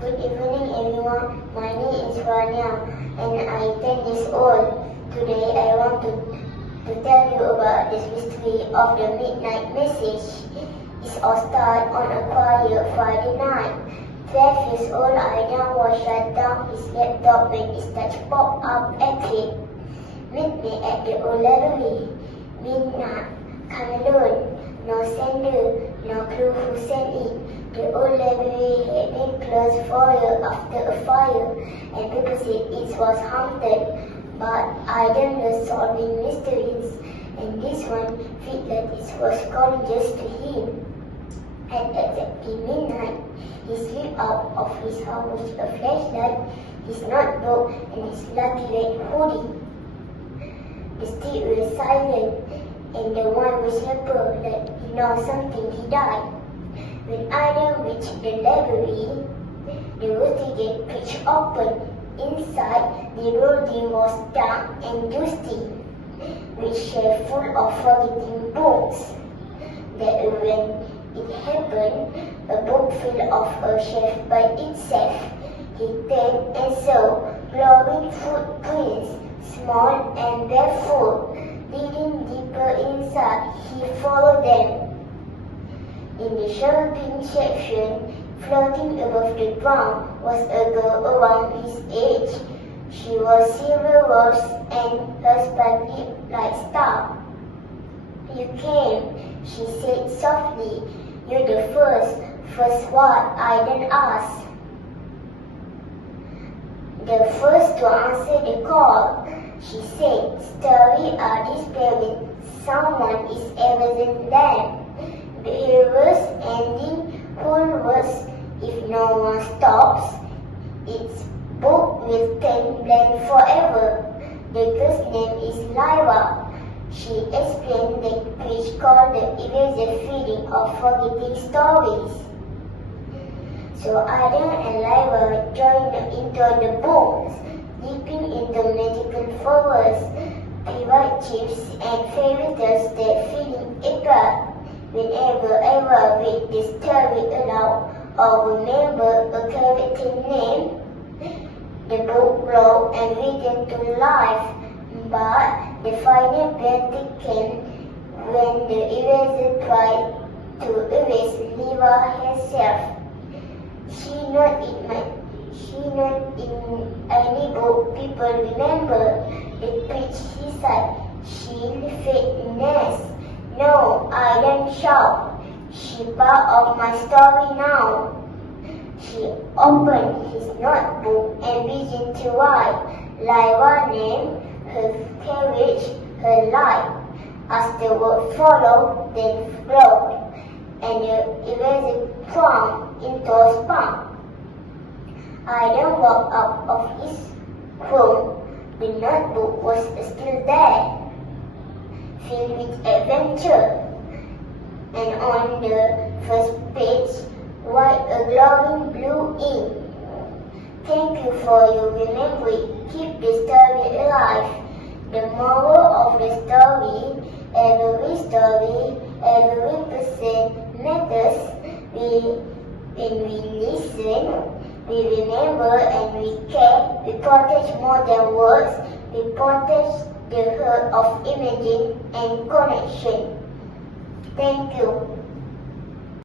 Good evening everyone, my name is Rania and I am 10 years old. Today I want to tell you about the mystery of the midnight message. It all started on a quiet Friday night. 12 years old Aidan was shut down his laptop when his touch popped up at it. Meet me at the old library. Midnight, come alone. No sender, no clue who sent it. The old library had been closed for years after a fire, and people said it was haunted. But I don't know solving mysteries, and this one felt like it was calling just to him. At exactly midnight, he slipped out of his house with a flashlight, his notebook, and his lucky red hoodie. The street was silent, and the one was hyper, like he know something he died. When Aidan reached the library, the rusty gate pitched open. Inside, the building was dark and dusty, with shelves full of forgotten books. That when it happened, a book fell off a shelf by itself. He turned and saw glowing footprints, small and barefoot, leading deeper inside. He followed them. In the shopping section, floating above the ground, was a girl around his age. She wore silver robes and her sparkling like stars. "You came," she said softly. "You're the first." "First what?" Aidan asked. "The first to answer the call," she said. "Stories are displayed when someone is absent them. The hero's ending whole words if no one stops. Its book will turn blank forever. The girl's name is Lyra." She explained the page called the Eraser Feeling of Forgetting Stories. So Aidan and Lyra joined into the books, dipping into magical forests, pirate chiefs, and fairy tales that feeling echoed. Whenever I read the story aloud or remember a character name, the book grew and returned to life. But the final breakthrough came when the eraser tried to erase Lyra herself. She not in any book people remember. The page he said, "She'll fade nest." "No," Aidan shouted. "She's part of my story now." She opened his notebook and began to write. Lyra's name, her courage, her life. As the word followed, then flowed, and the eraser plunged into a spark. Aidan walked out of his room. The notebook was still there, filled with adventure, and on the first page, write a glowing blue ink. "Thank you for your memory. Keep the story alive." The moral of the story: every person matters. When we listen, we remember, and we care. We protect more than words. We protect the heart of imaging and connection. Thank you.